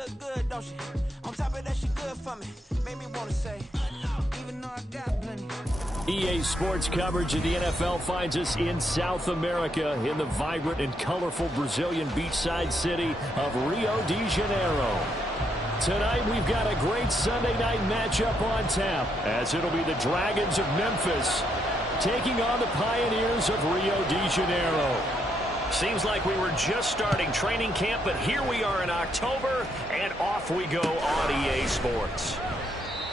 look good, don't she? On top of that, she good for me. Made me want to say, even though I got plenty. EA Sports coverage of the NFL finds us in South America in the vibrant and colorful Brazilian beachside city of Rio de Janeiro. Tonight we've got a great Sunday night matchup on tap, as it'll be the Dragons of Memphis taking on the Pioneers of Rio de Janeiro. Seems like we were just starting training camp, but here we are in October, and off we go on EA Sports.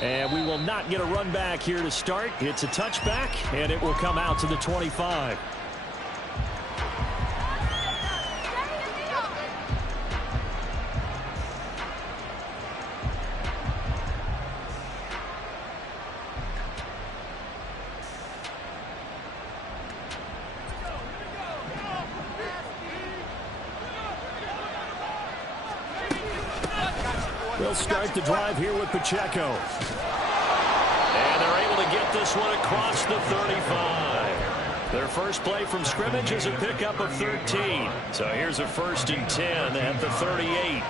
And we will not get a run back here to start. It's a touchback, and it will come out to the 25. They'll start the drive here with Pacheco. And they're able to get this one across the 35. Their first play from scrimmage is a pickup of 13. So here's a 1st and 10 at the 38.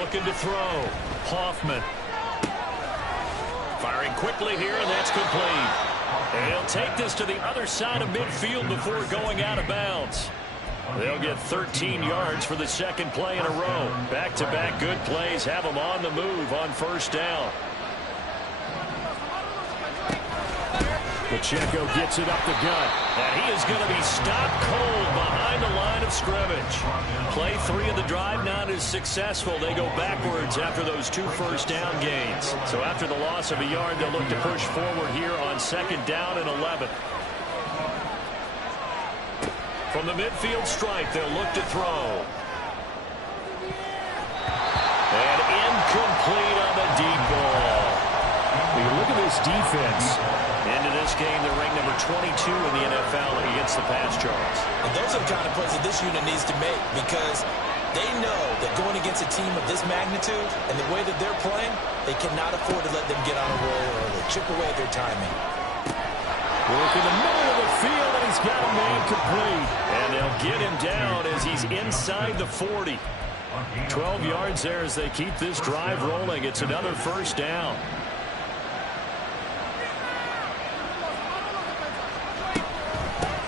Looking to throw. Hoffman. Firing quickly here, and that's complete. And he'll take this to the other side of midfield before going out of bounds. They'll get 13 yards for the second play in a row. Back-to-back good plays have them on the move on 1st down. Pacheco gets it up the gut. And he is going to be stopped cold behind the line of scrimmage. Play 3 of the drive not as successful. They go backwards after those 2 first down gains. So after the loss of a yard, they'll look to push forward here on 2nd down and 11. From the midfield stripe, they'll look to throw. And incomplete on the deep ball. When you look at this defense, into this game, they're ranked number 22 in the NFL against the pass, Charles. And those are the kind of plays that this unit needs to make, because they know that going against a team of this magnitude and the way that they're playing, they cannot afford to let them get on a roll early, chip away at their timing. Work in the middle of the field, and he's got a man complete. And they'll get him down as he's inside the 40. 12 yards there as they keep this drive rolling. It's another 1st down.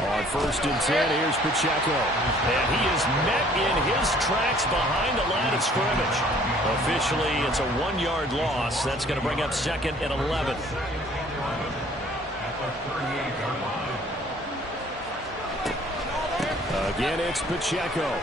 On 1st and 10, here's Pacheco. And he is met in his tracks behind the line of scrimmage. Officially, it's a 1-yard loss. That's going to bring up 2nd and 11. Again, it's Pacheco.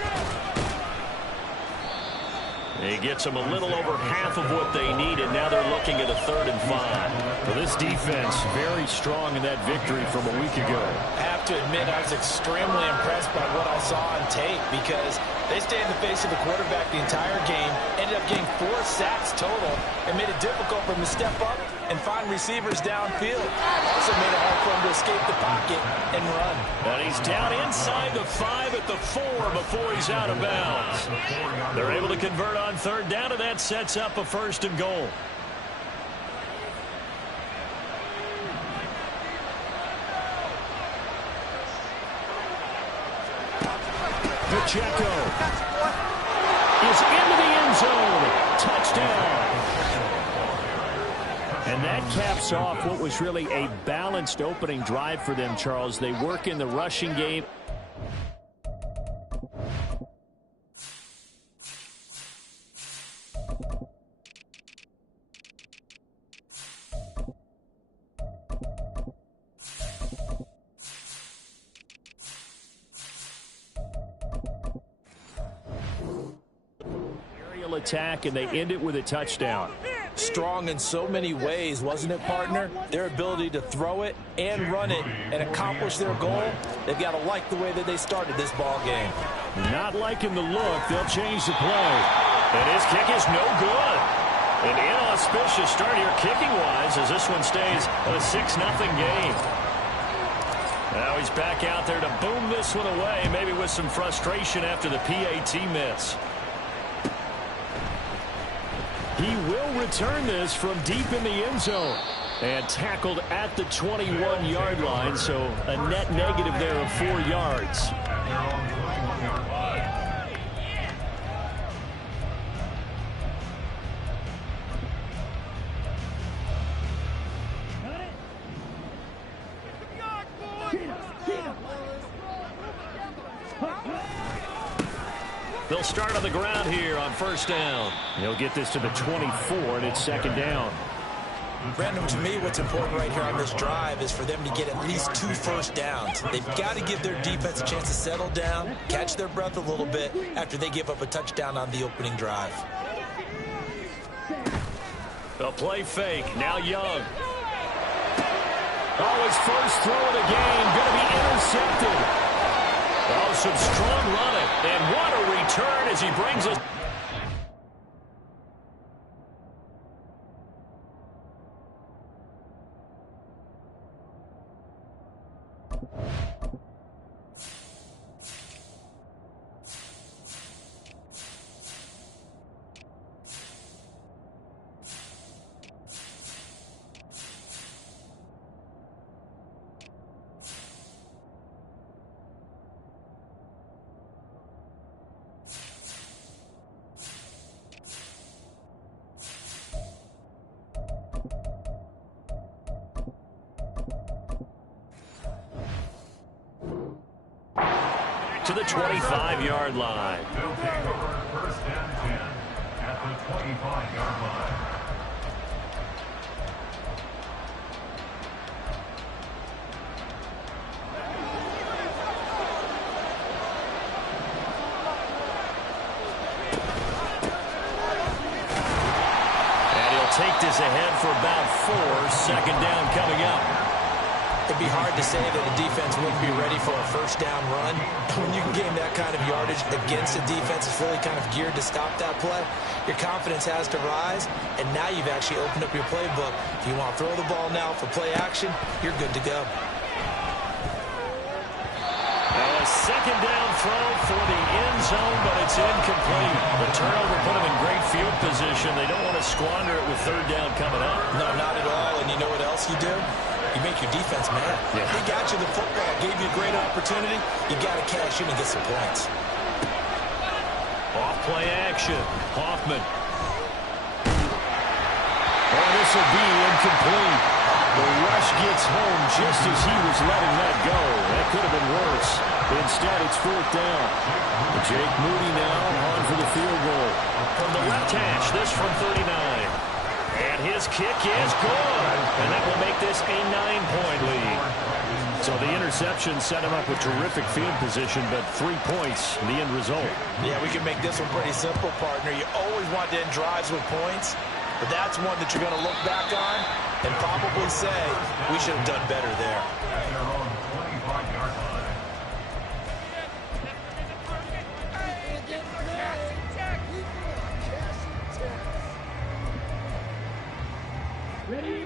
He gets them a little over half of what they need, and now they're looking at a 3rd and 5. Well, this defense very strong in that victory from a week ago. I have to admit, I was extremely impressed by what I saw on tape, because they stayed in the face of the quarterback the entire game, ended up getting 4 sacks total, and made it difficult for him to step up and find receivers downfield. Also made it hard for him to escape the pocket and run. And he's down inside the 5 at the 4 before he's out of bounds. They're able to convert on 3rd down, and that sets up a 1st and goal. Pacheco is into the end zone. Touchdown. And that caps off what was really a balanced opening drive for them, Charles. They work in the rushing game. Aerial attack, and they end it with a touchdown. Strong in so many ways, wasn't it, partner? Their ability to throw it and run it and accomplish their goal, they've got to like the way that they started this ball game. Not liking the look, they'll change the play. And his kick is no good. An inauspicious start here kicking-wise as this one stays a 6-0 game. Now he's back out there to boom this one away, maybe with some frustration after the PAT miss. He will return this from deep in the end zone. And tackled at the 21-yard line, so a net negative there of 4 yards. They'll start on the ground here on first down. He'll get this to the 24, and it's second down. Brandon, to me, what's important right here on this drive is for them to get at least 2 first downs. They've got to give their defense a chance to settle down, catch their breath a little bit after they give up a touchdown on the opening drive. The play fake. Now Young. Oh, his first throw of the game. Going to be intercepted. Oh, some strong running. And what a return as he brings us. To the 25-yard line. They'll take over first and 10 at the 25-yard line. And he'll take this ahead for about 4. Second down coming up. It'd be hard to say that a defense wouldn't be ready for a first down run. When you can gain that kind of yardage against a defense that's really kind of geared to stop that play, your confidence has to rise, and now you've actually opened up your playbook. If you want to throw the ball now for play action, you're good to go. A second down throw for the end zone, but it's incomplete. The turnover put them in great field position. They don't want to squander it with third down coming up. No, not at all, and you know what else you do? You make your defense mad. Yeah. They got you the football, gave you a great opportunity. You got to cash in and get some points. Off play action. Hoffman. Oh, this will be incomplete. The rush gets home just as he was letting that go. That could have been worse. Instead, it's fourth down. Jake Moody now on for the field goal. From the left hash, this from 39. And his kick is good. And that will make this a 9-point lead. So the interception set him up with terrific field position, but 3 points, the end result. Yeah, we can make this one pretty simple, partner. You always want to end drives with points, but that's one that you're going to look back on and probably say, we should have done better there. At their own 25-yard line.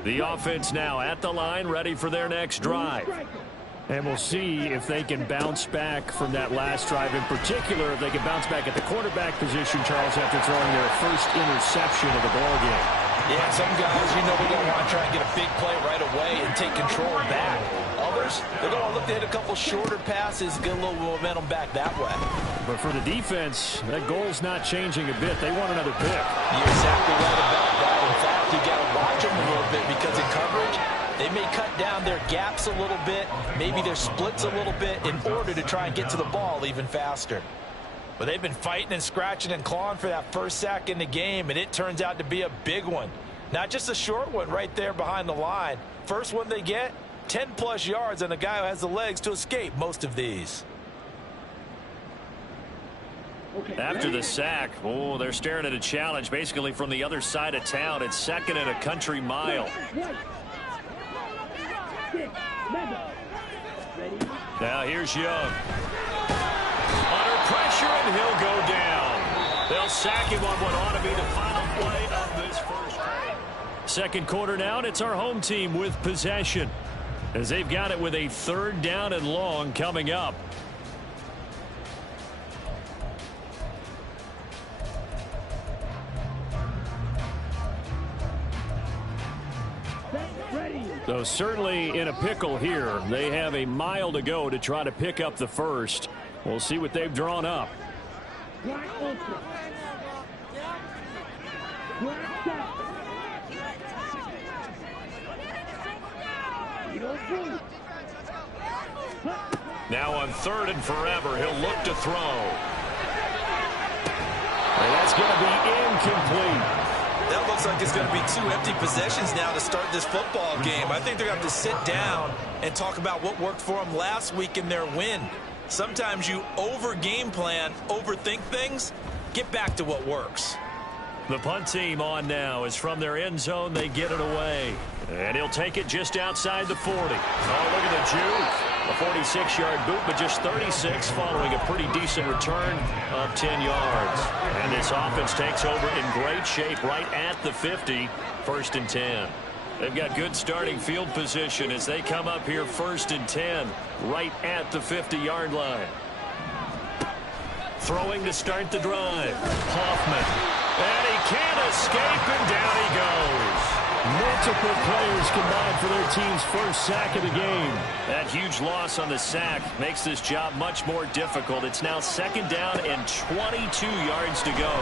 The offense now at the line, ready for their next drive. And we'll see if they can bounce back from that last drive. In particular, if they can bounce back at the quarterback position, Charles, after throwing their first interception of the ballgame. Yeah, some guys, you know, they're going to want to try and get a big play right away and take control back. Others, they're going to look to hit a couple shorter passes, get a little momentum back that way. But for the defense, that goal's not changing a bit. They want another pick. You're exactly right about that. In fact, you got to watch them a little bit because in coverage, they may cut down their gaps a little bit, maybe their splits a little bit in order to try and get to the ball even faster. But they've been fighting and scratching and clawing for that first sack in the game, and it turns out to be a big one. Not just a short one right there behind the line. First one they get, 10-plus yards, and a guy who has the legs to escape most of these. After the sack, oh, they're staring at a challenge basically from the other side of town. It's second and a country mile. Now here's Young. Under pressure, and he'll go down. They'll sack him on what ought to be the final play of this first half. Second quarter now, and it's our home team with possession, as they've got it with a third down and long coming up. Ready. So certainly in a pickle here. They have a mile to go to try to pick up the first. We'll see what they've drawn up. Now on 3rd and forever, he'll look to throw. And that's going to be incomplete. That looks like it's going to be 2 empty possessions now to start this football game. I think they're going to have to sit down and talk about what worked for them last week in their win. Sometimes you over-game plan, overthink things. Get back to what works. The punt team on now is from their end zone. They get it away. And he'll take it just outside the 40. Oh, look at the juke. A 46-yard boot, but just 36 following a pretty decent return of 10 yards. And this offense takes over in great shape right at the 50, 1st and 10. They've got good starting field position as they come up here 1st and 10 right at the 50-yard line. Throwing to start the drive. Hoffman. And he can't escape, and down he goes. Multiple players combined for their team's first sack of the game. That huge loss on the sack makes this job much more difficult. It's now 2nd down and 22 yards to go.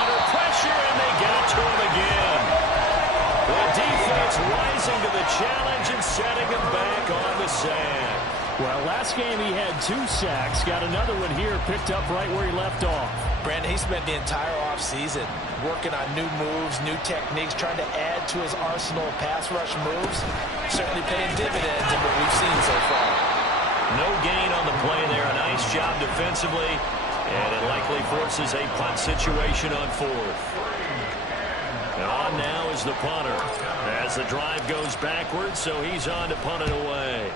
Under pressure, and they get it to him again. The defense rising to the challenge and setting him back on the sack. Well, last game he had 2 sacks. Got another one here picked up right where he left off. Brandon, he spent the entire offseason working on new moves, new techniques, trying to add to his arsenal of pass rush moves. Certainly paying dividends in what we've seen so far. No gain on the play there. A nice job defensively, and it likely forces a punt situation on 4th. And on now is the punter as the drive goes backwards, so he's on to punt it away.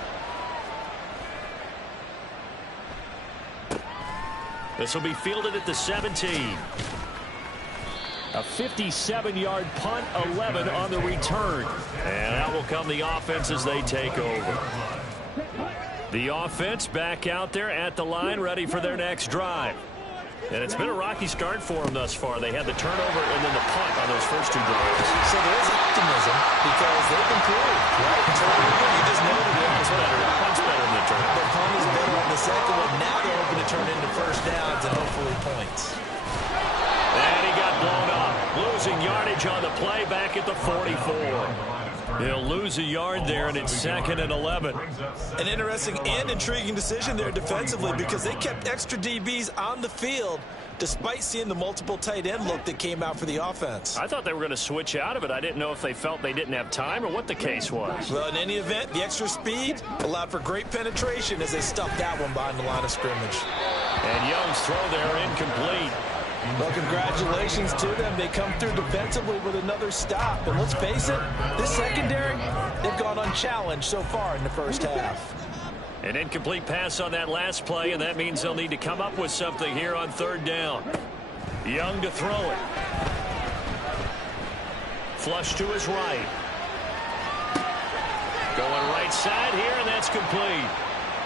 This will be fielded at the 17. A 57-yard punt, 11 on the return. And out will come the offense as they take over. The offense back out there at the line, ready for their next drive. And it's been a rocky start for them thus far. They had the turnover and then the punt on those first 2 drives. So there is optimism because they've improved, right? You just know that Punt's better. Punt's better than the turn. the punt is better on the second one. Now they're hoping to turn into 1st downs and hopefully points. And he got blown up. Losing yardage on the play back at the 44. He'll lose a yard there, and it's 2nd and 11. An interesting and intriguing decision there defensively because they kept extra DBs on the field despite seeing the multiple tight end look that came out for the offense. I thought they were going to switch out of it. I didn't know if they felt they didn't have time or what the case was. Well, in any event, the extra speed allowed for great penetration as they stuffed that one behind the line of scrimmage. And Young's throw there incomplete. Well, congratulations to them. They come through defensively with another stop. And let's face it, this secondary, they've gone unchallenged so far in the first half. An incomplete pass on that last play, and that means they'll need to come up with something here on 3rd down. Young to throw it. Flush to his right. Going right side here, and that's complete.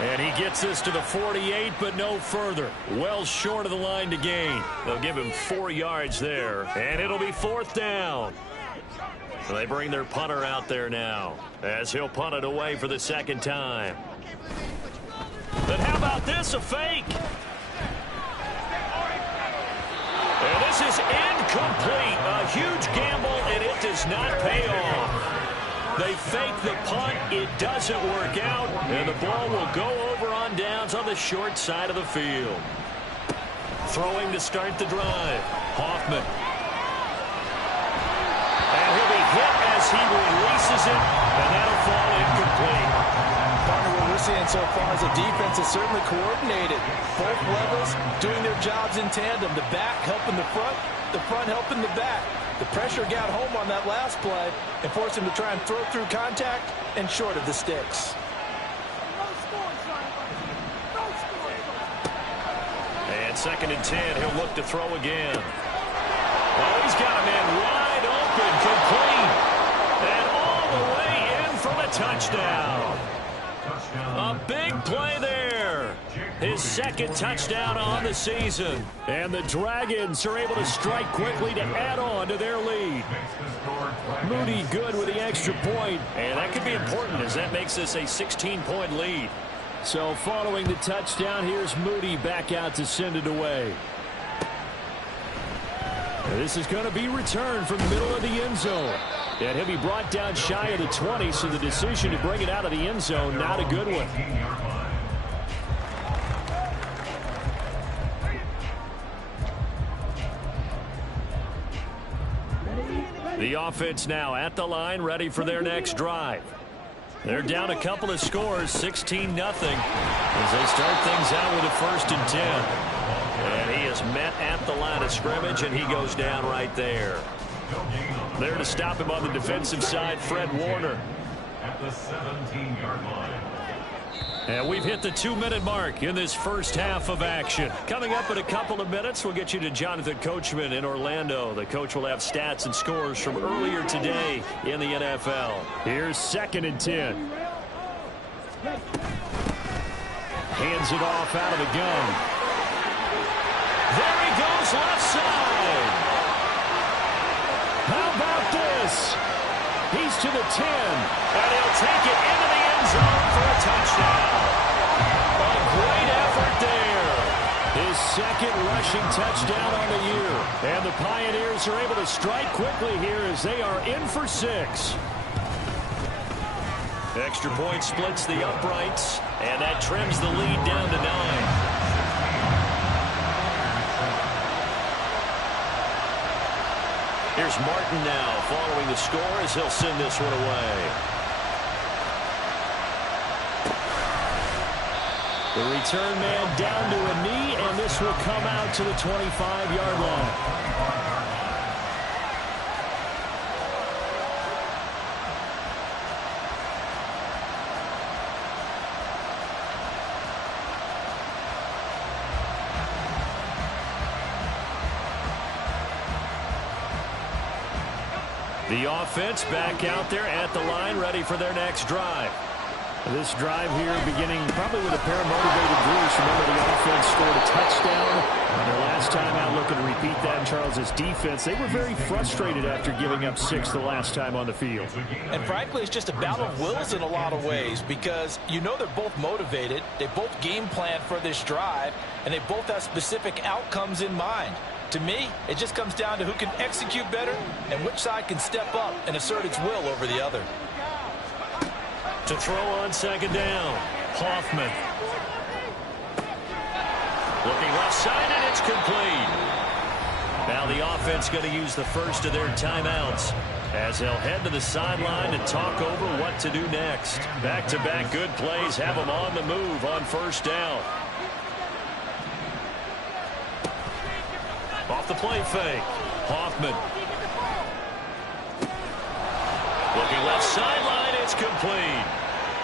And he gets this to the 48, but no further. Well short of the line to gain. They'll give him 4 yards there, and it'll be 4th down. They bring their punter out there now as he'll punt it away for the 2nd time. But how about this, a fake? And this is incomplete. A huge gamble, and it does not pay off. They fake the punt. It doesn't work out, and the ball will go over on downs on the short side of the field. Throwing to start the drive. Hoffman. And he'll be hit as he releases it, and that'll fall incomplete. Partner, what we're seeing so far is a defense that's certainly coordinated. Both levels doing their jobs in tandem. The back helping the front helping the back. The pressure got home on that last play and forced him to try and throw through contact and short of the sticks. And 2nd and 10, he'll look to throw again. Oh, he's got a man wide open, complete. And all the way in for the touchdown. A big play there. His second touchdown on the season. And the Dragons are able to strike quickly to add on to their lead. Moody good with the extra point. And that could be important as that makes this a 16-point lead. So following the touchdown, here's Moody back out to send it away. This is going to be returned from the middle of the end zone. And he'll be brought down shy of the 20, so the decision to bring it out of the end zone, not a good one. The offense now at the line, ready for their next drive. They're down a couple of scores, 16-0, as they start things out with a 1st and 10. And he is met at the line of scrimmage, and he goes down right there. There to stop him on the defensive side, Fred Warner. At the 17-yard line. And we've hit the 2-minute mark in this first half of action. Coming up in a couple of minutes, we'll get you to Jonathan Coachman in Orlando. The coach will have stats and scores from earlier today in the NFL. Here's 2nd and 10. Hands it off out of the gun. There he goes, left side. How about this? He's to the 10, and he'll take it into the end zone for a touchdown. A great effort there. His 2nd rushing touchdown on the year. And the Pioneers are able to strike quickly here as they are in for 6. Extra point splits the uprights, and that trims the lead down to 9. Here's Martin now following the score as he'll send this one away. The return man down to a knee, and this will come out to the 25-yard line. The offense back out there at the line, ready for their next drive. This drive here beginning probably with a pair of motivated Bruce. Remember, the offense scored a touchdown. And their last time out, looking to repeat that in Charles's defense. They were very frustrated after giving up 6 the last time on the field. And frankly, it's just a battle of wills in a lot of ways, because you know they're both motivated. They both game plan for this drive, and they both have specific outcomes in mind. To me, it just comes down to who can execute better and which side can step up and assert its will over the other. To throw on 2nd down, Hoffman. Looking left side, and it's complete. Now the offense going to use the first of their timeouts as they'll head to the sideline and talk over what to do next. Back-to-back good plays have them on the move on 1st down. Off the play fake, Hoffman. Looking left sideline, it's complete.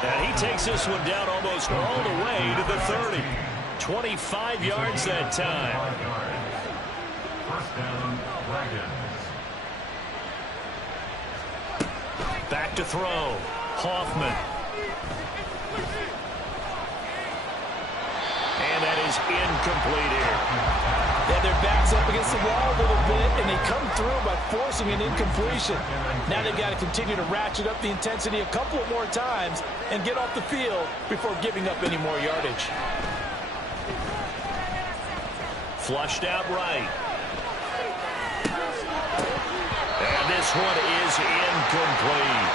And he takes this one down almost all the way to the 30. 25 yards that time. 1st down, Dragons. Back to throw, Hoffman. And that is incomplete here. Yeah, their back's up against the wall a little bit, and they come through by forcing an incompletion. Now they've got to continue to ratchet up the intensity a couple of more times and get off the field before giving up any more yardage. Flushed out right. And this one is incomplete.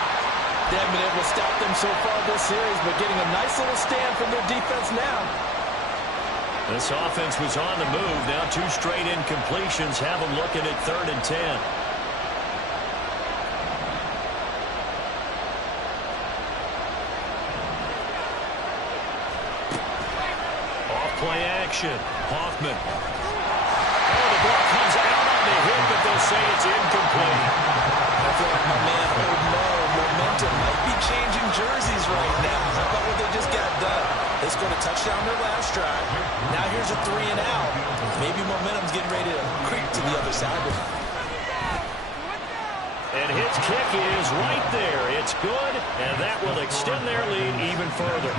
They haven't been able to stop them so far this series, but getting a nice little stand from their defense now. This offense was on the move. Now 2 straight incompletions have them looking at 3rd and 10. Off play action. Hoffman. Oh, the ball comes out on the hit, but they'll say it's incomplete. I feel like my man momentum might be changing jerseys right now. How about what they just got done? They scored a touchdown their last drive. Now here's a 3 and out. Maybe momentum's getting ready to creep to the other side. And his kick is right there. It's good, and that will extend their lead even further.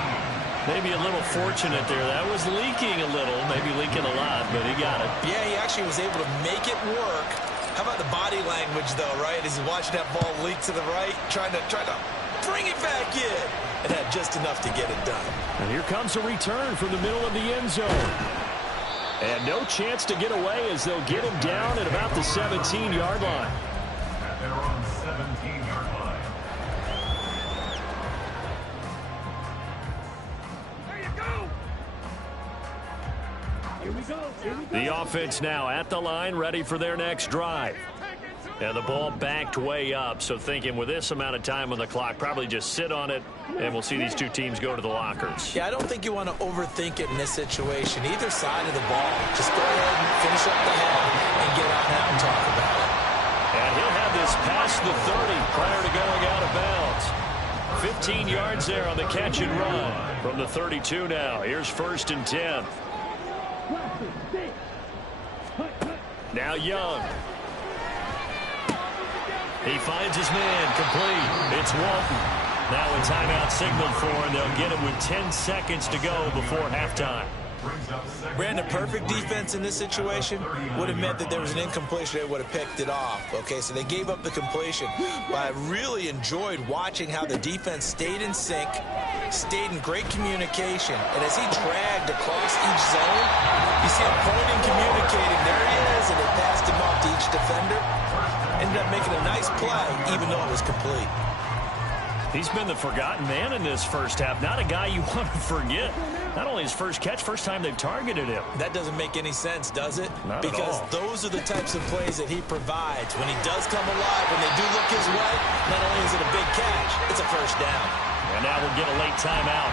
Maybe a little fortunate there. That was leaking a little, maybe leaking a lot, but he got it. Yeah, he actually was able to make it work. How about the body language, though, right? As he's watching that ball leak to the right, trying to bring it back in, and had just enough to get it done. And here comes a return from the middle of the end zone. And no chance to get away as they'll get him down at about the 17-yard line. At their own 17-yard line. The offense now at the line, ready for their next drive. And the ball backed way up, so thinking with this amount of time on the clock, probably just sit on it, and we'll see these two teams go to the lockers. Yeah, I don't think you want to overthink it in this situation. Either side of the ball, just go ahead and finish up the half and get on out and talk about it. And he'll have this past the 30 prior to going out of bounds. 15 yards there on the catch and run from the 32 now. Here's 1st and 10. Now Young. He finds his man complete. It's Walton. Now a timeout signaled for, and they'll get him with 10 seconds to go before halftime. Brandon, perfect defense in this situation would have meant that there was an incompletion. They would have picked it off. Okay, so they gave up the completion. But I really enjoyed watching how the defense stayed in sync, stayed in great communication. And as he dragged across each zone, you see him pointing, communicating. There he is, and they passed him off to each defender. Ended up making a nice play, even though it was complete. He's been the forgotten man in this first half. Not a guy you want to forget. Not only his first catch, first time they've targeted him. That doesn't make any sense, does it? Not because at all. Those are the types of plays that he provides. When he does come alive, when they do look his way, not only is it a big catch, it's a first down. And now we'll get a late timeout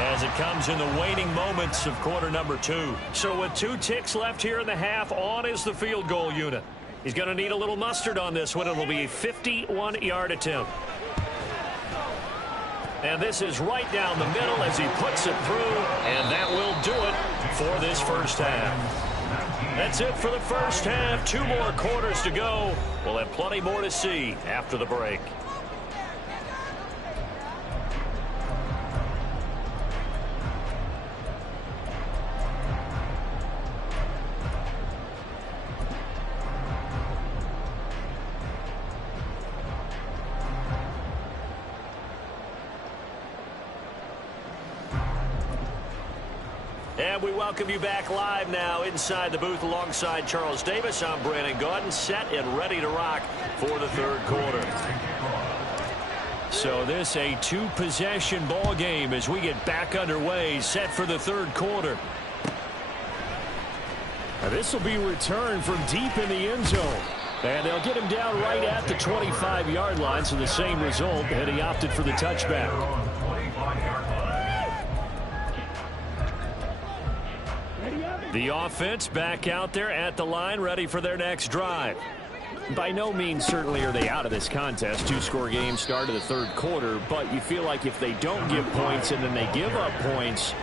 as it comes in the waning moments of quarter number 2. So with 2 ticks left here in the half, on is the field goal unit. He's going to need a little mustard on this one. It'll be a 51-yard attempt. And this is right down the middle as he puts it through, and that will do it for this first half. That's it for the first half. 2 more quarters to go. We'll have plenty more to see after the break. And we welcome you back live now inside the booth alongside Charles Davis. I'm Brandon Gaudin, set and ready to rock for the third quarter. So this a 2-possession ball game as we get back underway, set for the third quarter. This will be returned from deep in the end zone. And they'll get him down right at the 25-yard line, so the same result, and he opted for the touchback. The offense back out there at the line, ready for their next drive. By no means certainly are they out of this contest. 2-score game, start of the third quarter, but you feel like if they don't give points and then they give up points,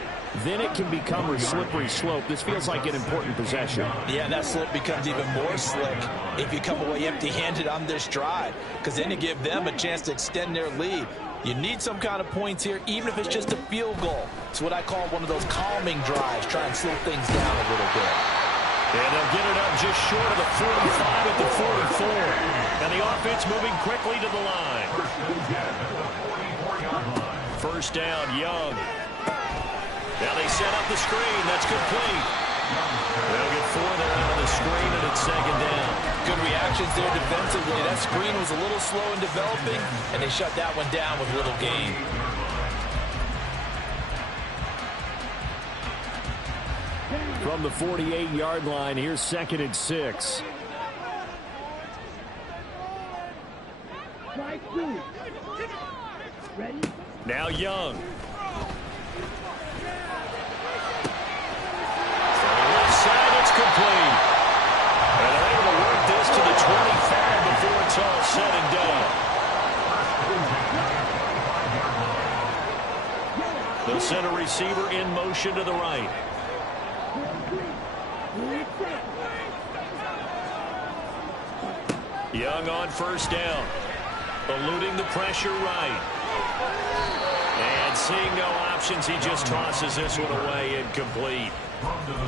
then it can become a slippery slope. This feels like an important possession. Yeah, that slope becomes even more slick if you come away empty-handed on this drive, because then you give them a chance to extend their lead. You need some kind of points here, even if it's just a field goal. It's what I call one of those calming drives. Try and slow things down a little bit. And they'll get it up just short of the 45 at the 44. And the offense moving quickly to the line. First down, Young. Now they set up the screen. That's complete. They'll get 4 there out of the screen, and it's second down. Good reactions there defensively. That screen was a little slow in developing, and they shut that one down with little gain. From the 48-yard line, here's 2nd and 6. Now Young. It's complete. And they're able to work this to the 25 before it's all said and done. The center receiver in motion to the right. Young Young on first down. Eluding the pressure right. And seeing no options, he just tosses this one away incomplete.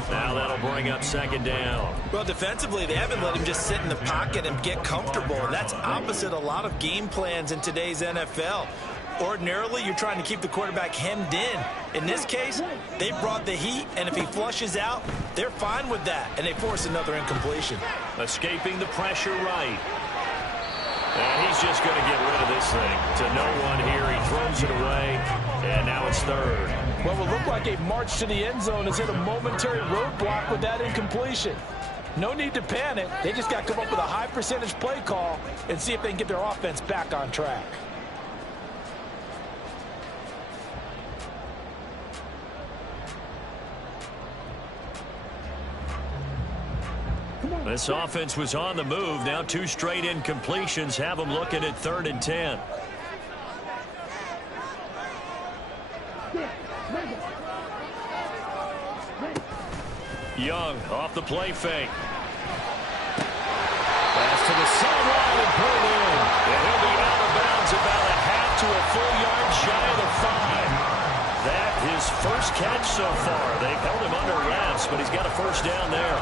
Now that'll bring up second down. Well, defensively, they haven't let him just sit in the pocket and get comfortable. And that's opposite a lot of game plans in today's NFL. Ordinarily, you're trying to keep the quarterback hemmed in. In this case, they brought the heat, and if he flushes out, they're fine with that, and they force another incompletion. Escaping the pressure right. And he's just going to get rid of this thing to no one here. He throws it away, and now it's third. What will look like a march to the end zone has hit a momentary roadblock with that incompletion. No need to panic. They just got to come up with a high percentage play call and see if they can get their offense back on track. This offense was on the move. Now 2 straight incompletions have them looking at 3rd and 10. Young off the play fake. Pass to the sideline and pulled in. And he'll be out of bounds about a half to a full yard shy of the 5. That his first catch so far. They've held him under wraps, but he's got a first down there.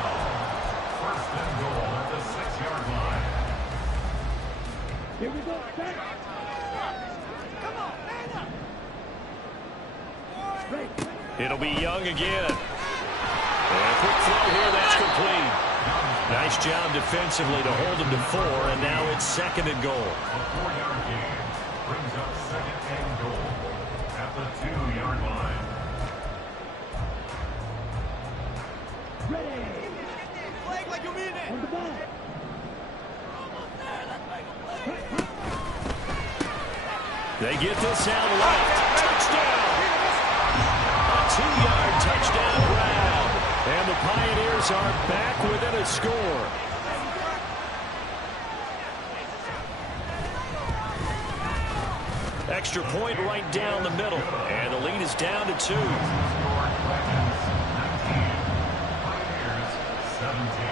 Here we go. It'll be Young again. And a quick throw here, that's complete. Nice job defensively to hold him to 4, and now it's 2nd and goal. A 4-yard gain brings up 2nd and goal at the 2-yard line. Ready. Flag like you mean it. On the ball. They get this out left. Touchdown! A 2-yard touchdown grab. And the Pioneers are back within a score. Extra point right down the middle. And the lead is down to 2. Pioneers 17.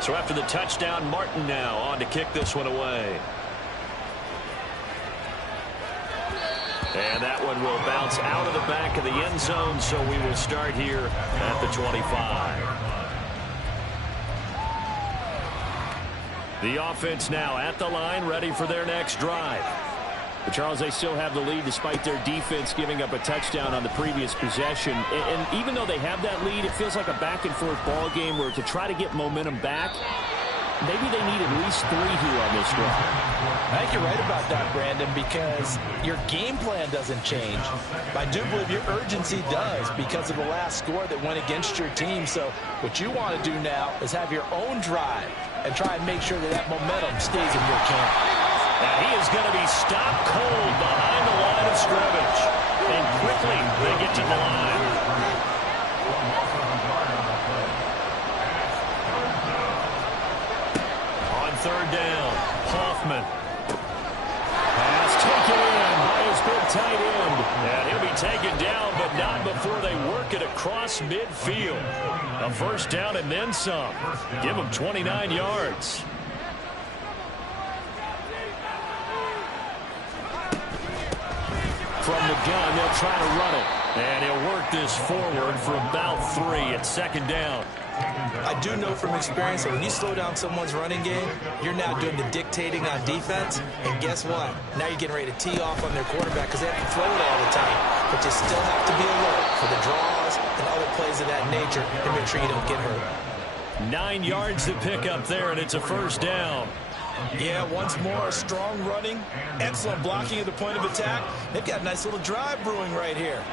So after the touchdown, Martin now on to kick this one away. And that one will bounce out of the back of the end zone, so we will start here at the 25. The offense now at the line, ready for their next drive. But Charles, they still have the lead despite their defense giving up a touchdown on the previous possession. And even though they have that lead, it feels like a back-and-forth ball game where to try to get momentum back, maybe they need at least 3 here on this drive. I think you're right about that, Brandon, because your game plan doesn't change. I do believe your urgency does because of the last score that went against your team. So what you want to do now is have your own drive and try and make sure that that momentum stays in your camp. Now he is going to be stopped cold behind the line of scrimmage. And quickly they get to the line. On 3rd down, Hoffman. Pass taken in by his big tight end. And he'll be taken down, but not before they work it across midfield. A first down and then some. Give him 29 yards. From the gun, they'll try to run it. And he'll work this forward for about 3 at 2nd down. I do know from experience that when you slow down someone's running game, you're now doing the dictating on defense. And guess what? Now you're getting ready to tee off on their quarterback because they have to throw it all the time. But you still have to be alert for the draws and other plays of that nature and make sure you don't get hurt. 9 yards to pick up there, and it's a first down. Yeah, once more, strong running, excellent blocking at the point of attack. They've got a nice little drive brewing right here.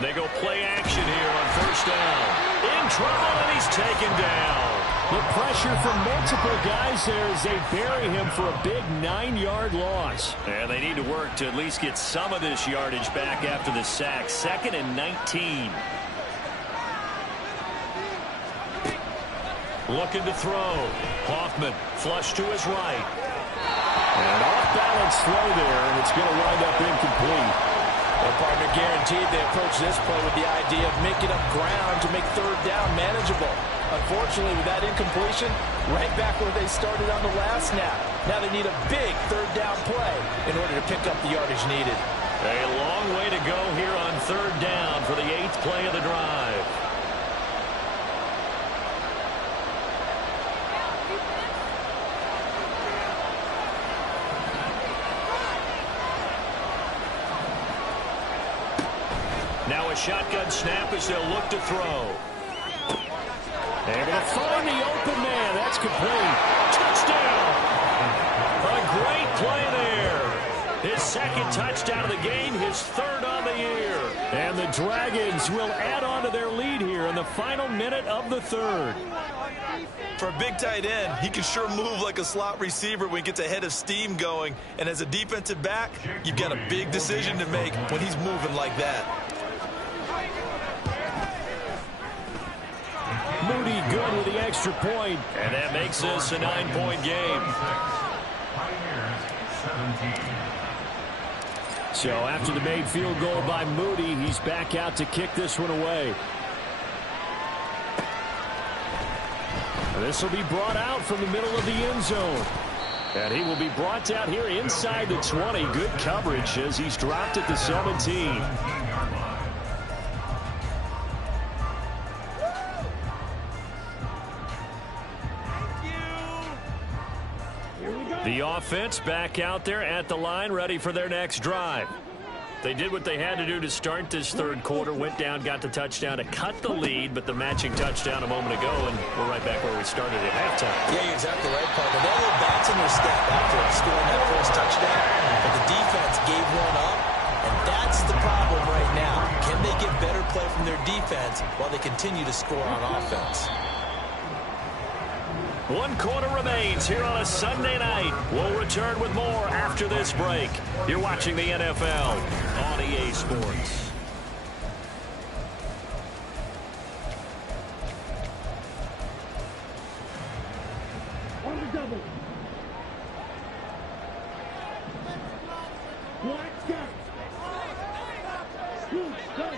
They go play action here on first down. In trouble, and he's taken down. The pressure from multiple guys there as they bury him for a big 9-yard loss. And they need to work to at least get some of this yardage back after the sack. 2nd and 19. Looking to throw. Hoffman flush to his right. And off-balance throw there, and it's going to wind up incomplete. And partner, guaranteed they approach this play with the idea of making up ground to make third down manageable. Unfortunately, with that incompletion, right back where they started on the last snap. Now they need a big third down play in order to pick up the yardage needed. A long way to go here on third down for the 8th play of the drive. Now a shotgun snap as they'll look to throw. Able to find the open man. That's complete. Touchdown. A great play there. His second touchdown of the game, his third on the year. And the Dragons will add on to their lead here in the final minute of the third. For a big tight end, he can sure move like a slot receiver when he gets a head of steam going. And as a defensive back, you've got a big decision to make when he's moving like that. Moody good with the extra point. And that makes this a 9-point game. So after the made field goal by Moody, he's back out to kick this one away. This will be brought out from the middle of the end zone. And he will be brought out here inside the 20. Good coverage as he's dropped at the 17. The offense back out there at the line, ready for their next drive. They did what they had to do to start this third quarter, went down, got the touchdown to cut the lead, but the matching touchdown a moment ago, and we're right back where we started at halftime. Yeah, you're exactly right, partner. They're a little bounce in their step after scoring that first touchdown, but the defense gave one up, and that's the problem right now. Can they get better play from their defense while they continue to score on offense? 1 quarter remains here on a Sunday night. We'll return with more after this break. You're watching the NFL on EA Sports. On the double. Black scout. Blue scout.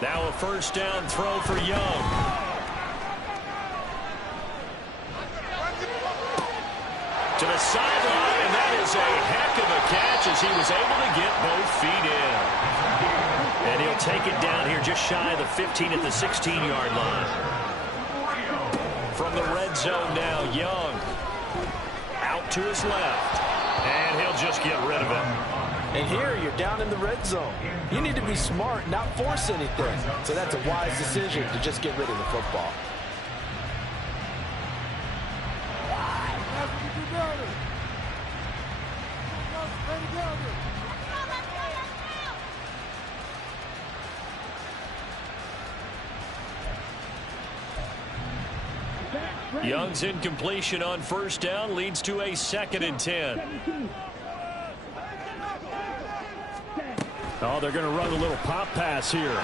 Now a first down throw for Young. To the sideline, and that is a heck of a catch as he was able to get both feet in. And he'll take it down here just shy of the 15 at the 16-yard line. From the red zone now, Young. Out to his left. And he'll just get rid of it. And here you're down in the red zone. You need to be smart, not force anything. So that's a wise decision to just get rid of the football. Young's incompletion on first down leads to a 2nd and 10. Oh, they're going to run a little pop pass here.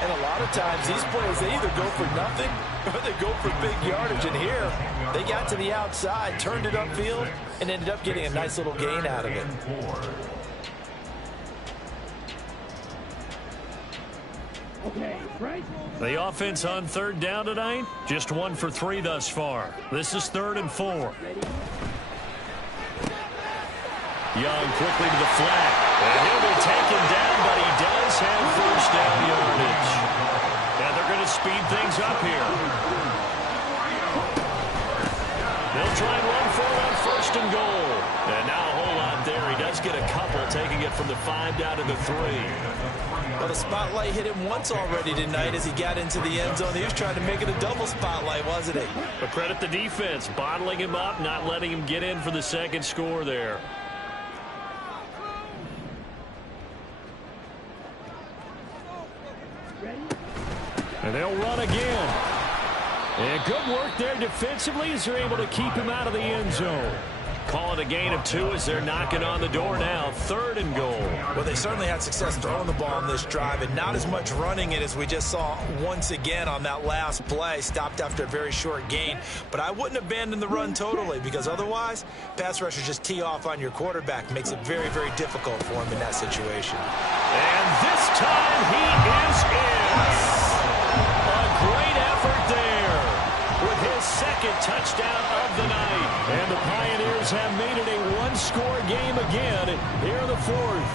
And a lot of times these plays, they either go for nothing or they go for big yardage. And here, they got to the outside, turned it upfield, and ended up getting a nice little gain out of it. The offense on third down tonight, just 1 for 3 thus far. This is 3rd and 4. Young quickly to the flat. And he'll be taken down, but he does have first down yardage. And they're going to speed things up here. They'll try and run for it on 1st and goal. And now a whole lot there. He does get a couple, taking it from the 5 down to the 3. Well, the spotlight hit him once already tonight as he got into the end zone. He was trying to make it a double spotlight, wasn't he? But credit the defense, bottling him up, not letting him get in for the second score there. And they'll run again. And good work there defensively as they're able to keep him out of the end zone. call it a gain of 2 as they're knocking on the door now. 3rd and goal. Well, they certainly had success throwing the ball on this drive and not as much running it as we just saw once again on that last play. Stopped after a very short gain. But I wouldn't abandon the run totally, because otherwise, pass rushers just tee off on your quarterback. Makes it very, very difficult for him in that situation. And this time he is in. A great effort there with his 2nd touchdown of the night. And the Pioneers have made it a one-score game again here in the 4th.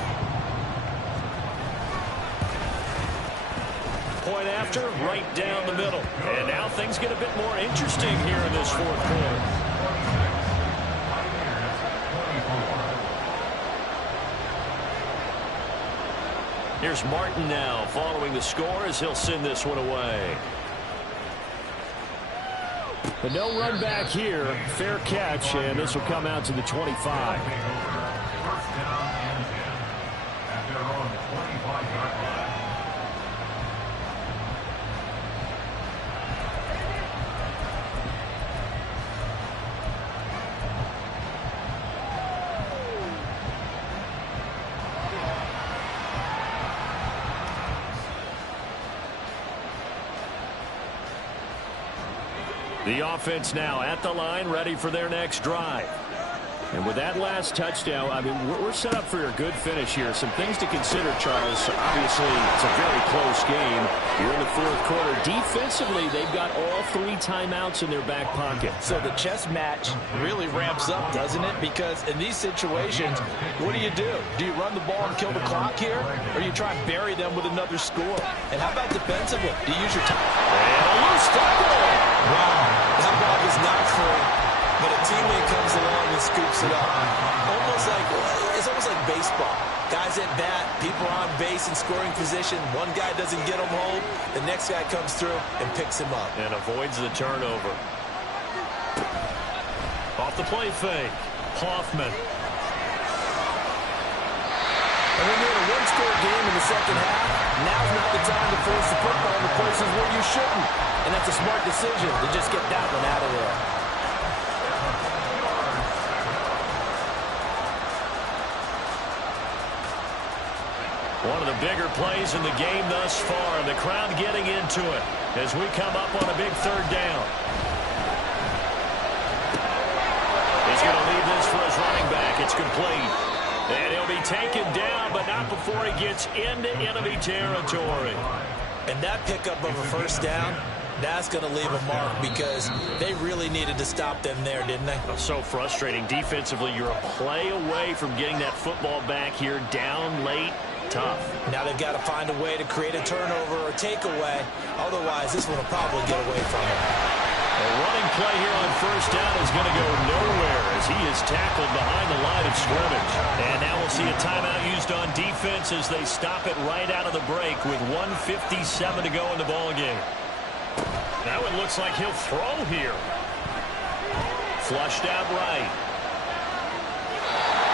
Point after, right down the middle. And now things get a bit more interesting here in this 4th quarter. Here's Martin now following the score as he'll send this one away. But no run back here. Fair catch, and this will come out to the 25. First down and 10 at their own 25-yard line. The offense now at the line, ready for their next drive. And with that last touchdown, I mean, we're set up for a good finish here. Some things to consider, Charles. Obviously, it's a very close game. You're in the 4th quarter. Defensively, they've got all 3 timeouts in their back pocket. So the chess match really ramps up, doesn't it? Because in these situations, what do? Do you run the ball and kill the clock here? Or you try and bury them with another score? And how about defensively? Do you use your time? And a loose tackle. Wow. That ball is not free, but a teammate comes along and scoops it up. It's almost like baseball. Guys at bat, people are on base in scoring position. One guy doesn't get him home. The next guy comes through and picks him up. And avoids the turnover. Off the play fake. Hoffman. And when you're in a one-score game in the second half, now's not the time to force the football in the places where you shouldn't. And that's a smart decision to just get that one out of there. One of the bigger plays in the game thus far. The crowd getting into it as we come up on a big 3rd down. He's going to leave this for his running back. It's complete. And he'll be taken down, but not before he gets into enemy territory. And that pickup of a first down, that's going to leave a mark because they really needed to stop them there, didn't they? So frustrating. Defensively, you're a play away from getting that football back here down late. Tough. Now they've got to find a way to create a turnover or takeaway. Otherwise, this one will probably get away from him. A running play here on first down is going to go nowhere as he is tackled behind the line of scrimmage. And now we'll see a timeout used on defense as they stop it right out of the break with 1:57 to go in the ballgame. That one looks like he'll throw here. Flushed out right.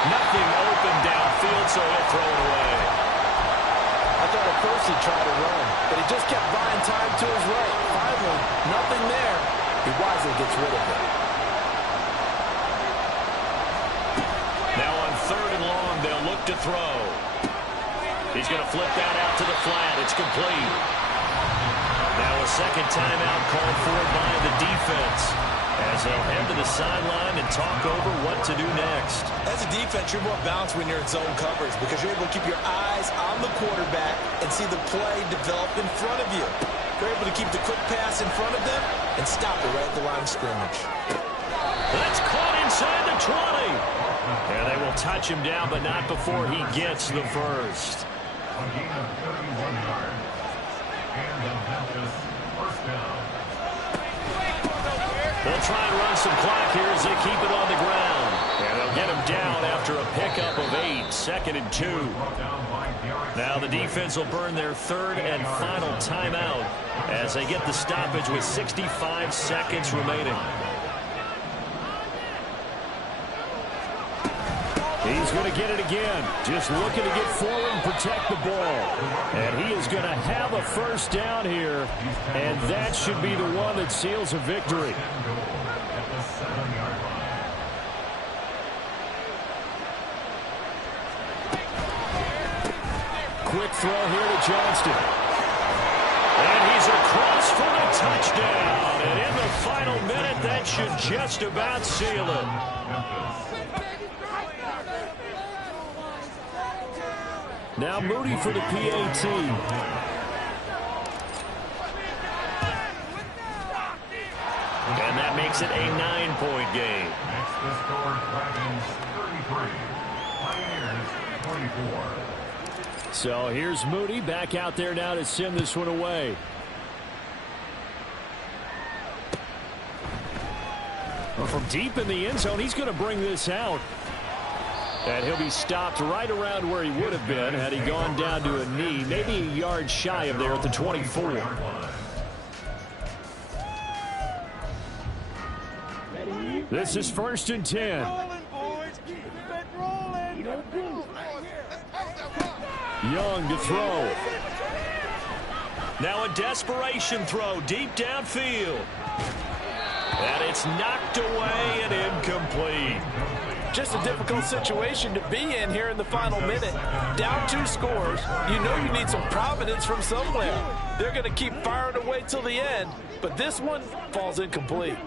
Nothing open downfield, so he'll throw it away. I thought at first he'd try to run, but he just kept buying time to his right. Finally, nothing there. He wisely gets rid of it. Now on 3rd and long, they'll look to throw. He's going to flip that out to the flat. It's complete. Now a 2nd timeout called for by the defense as they'll head to the sideline and talk over what to do next. As a defense, you're more balanced when you're in zone coverage because you're able to keep your eyes on the quarterback and see the play develop in front of you. You're able to keep the quick pass in front of them and stop it right at the line of scrimmage. That's caught inside the 20. And they will touch him down, but not before he gets the first. A gain of 31 yards. And the Memphis first down. They'll try and run some clock here as they keep it on the ground. And they'll get him down after a pickup of 8, 2nd and 2. Now the defense will burn their 3rd and final timeout as they get the stoppage with 65 seconds remaining. He's going to get it again. Just looking to get forward and protect the ball. And he is going to have a first down here. And that should be the one that seals a victory. quick throw here to Johnston. And he's across for the touchdown. And in the final minute, that should just about seal it. Now Moody for the PAT. And that makes it a 9-point game. Next, the score, Dragons 33, Pioneers 24. So here's Moody back out there now to send this one away. Well, from deep in the end zone, he's going to bring this out. And he'll be stopped right around where he would have been had he gone down to a knee, maybe a yard shy of there at the 24. This is 1st and 10. Young to throw. Now a desperation throw deep downfield. And it's knocked away and incomplete. Just a difficult situation to be in here in the final minute. Down 2 scores. You know you need some providence from somewhere. They're going to keep firing away till the end, but this one falls incomplete.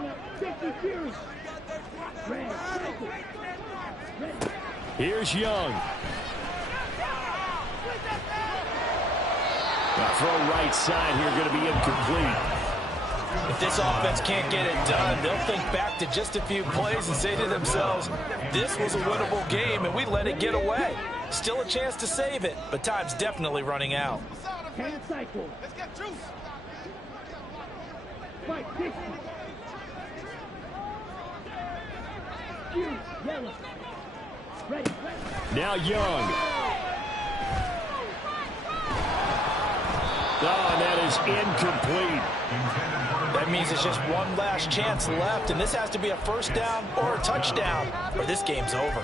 Here's Young. The throw right side here going to be incomplete. If this offense can't get it done, they'll think back to just a few plays and say to themselves, this was a winnable game and we let it get away. Still a chance to save it, but time's definitely running out. Let's get juice. Now Young. Oh, and that is incomplete. That means it's just one last chance left, and this has to be a first down or a touchdown, or this game's over.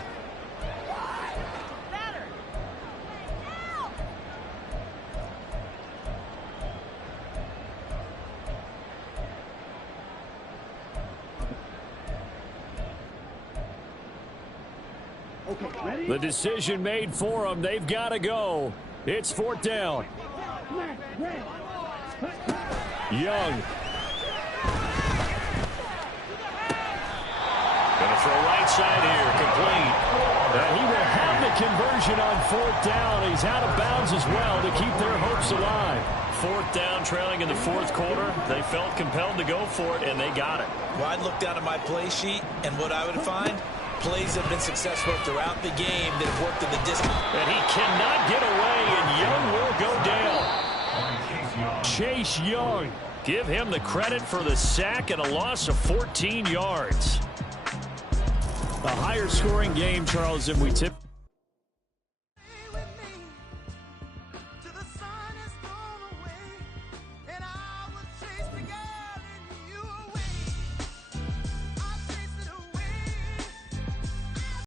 The decision made for them. They've got to go. It's 4th down. Young. Gonna throw right side here, complete. And he will have the conversion on 4th down. He's out of bounds as well to keep their hopes alive. 4th down, trailing in the 4th quarter. They felt compelled to go for it, and they got it. Well, I'd look down at my play sheet, and what I would find, plays have been successful throughout the game that have worked in the distance. And he cannot get away, and Young will go down. Chase Young. Give him the credit for the sack and a loss of 14 yards. A higher scoring game, Charles, than we typically